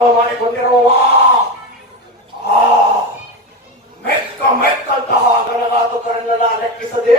ಮಾಡಿಕೊಂಡಿರುವ ಮೆಕ್ಕ ಮೆಕ್ಕಂತಹ ಗಣಗಾತು ಕರನ್ನ ಲೆಕ್ಕಿಸದೆ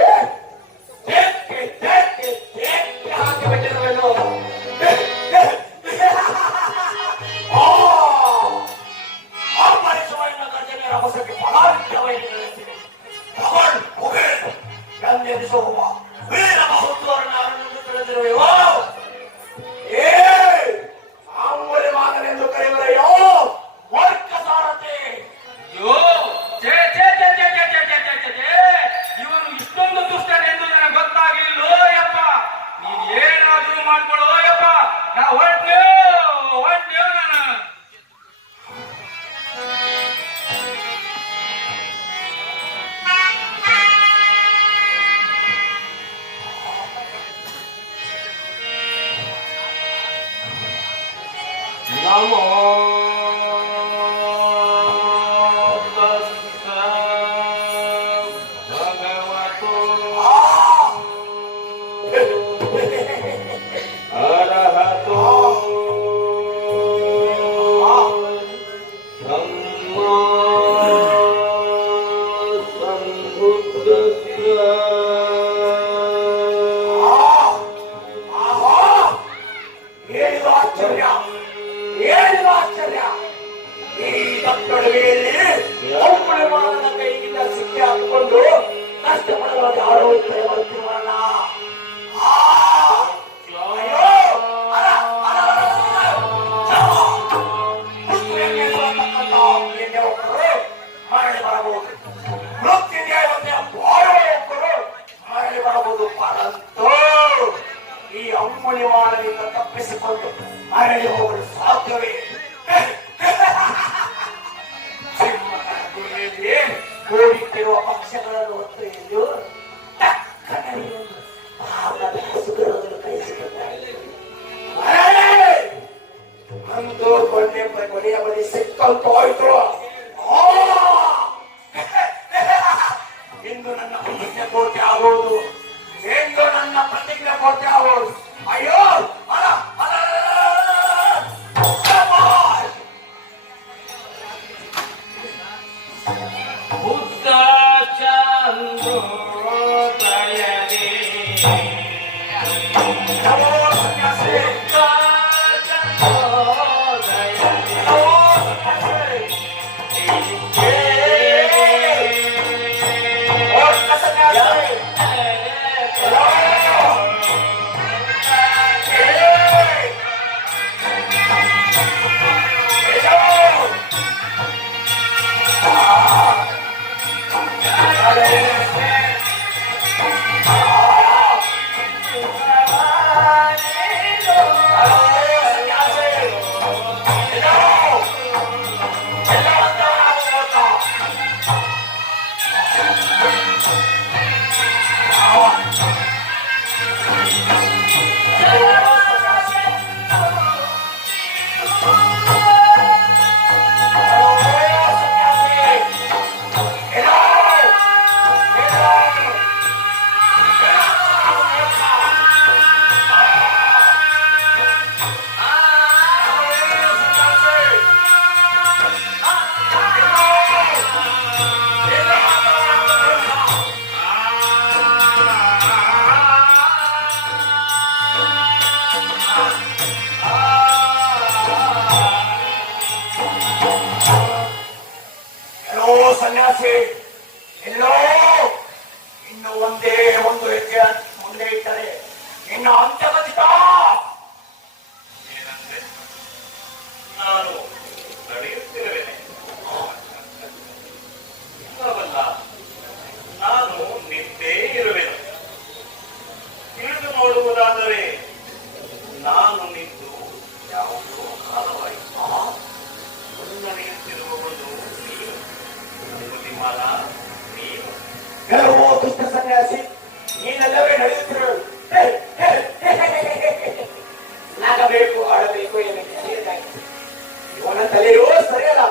Come on. ಎಣ್ಣೆ ಒಬ್ಬರು ಬರಬಹುದು. ಮೃತ್ಯುಂಜಯ ಒಂದೇ ಬಾಳುವ ಒಬ್ಬರು ಮರಳಿ ಬರಬಹುದು. ಪರಂತು ಈ ಅಂಗುಳಿವಾಡದಿಂದ ತಪ್ಪಿಸಿಕೊಂಡು ಮರಳಿ ಹೋಗಲು ಸನ್ಯಾಸಿ ಎಲ್ಲೋ ಇನ್ನು ಒಂದೇ ಒಂದು ಹೆಜ್ಜೆ ಮುಂದೆ ಇಟ್ಟರೆ ಇನ್ನು ಅಂತ ಖಚಿತ ಏನಂದ್ರೆ, ನಾನು ನಡೆಯುತ್ತಿರುವೆ ಇಲ್ಲವಲ್ಲ ನಾನು ನಿಂತೇ ಇರುವೆನು. ತಿಳಿದು ನೋಡುವುದಾದರೆ, ನಾನು ನಿಂತು ಕೆಲವು ದುಷ್ಟ ಸನ್ಯಾಸಿ ನೀನೆಲ್ಲವೇ ನಡೆಯುತ್ತಿರೋ. ನಾಗಬೇಕು ಆಡಬೇಕು ಇವನ ತಲೆಯೋ ಸರಿಯಲ್ಲ.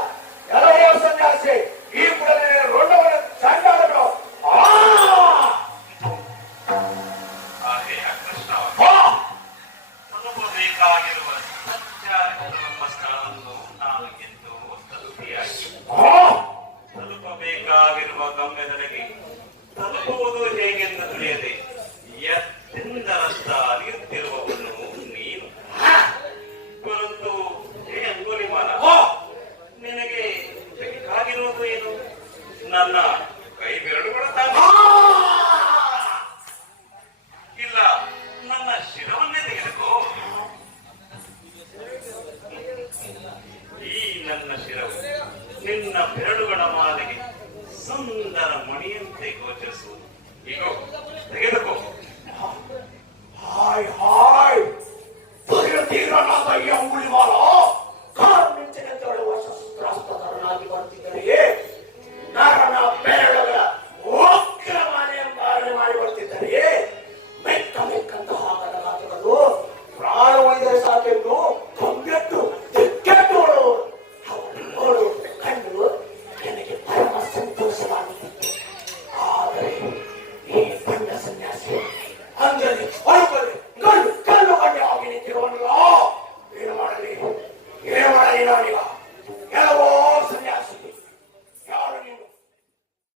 ಕೆಲವೋ ಸನ್ಯಾಸಿ ಈ ಸ್ಥಳವನ್ನು ನಾವು ತಲುಪಬೇಕಾಗಿರುವ ಗಮ್ಯದೊಳಗೆ ತಲುಪುವುದು ಹೇಗೆಂದು ತಿಳಿಯದೆ. ಬೆರಳುಗಳ ಮಾಲೆಗೆ ಸುಂದರ ಮಣಿಯಂತೆ ಗೋಚರಿಸು ಇಗೋ ತೆಗೆದುಕೋ ಹಾಯ್ ಹಾಯ್ ತೀರನಾದ ಎಂಬುಳಿವಾರ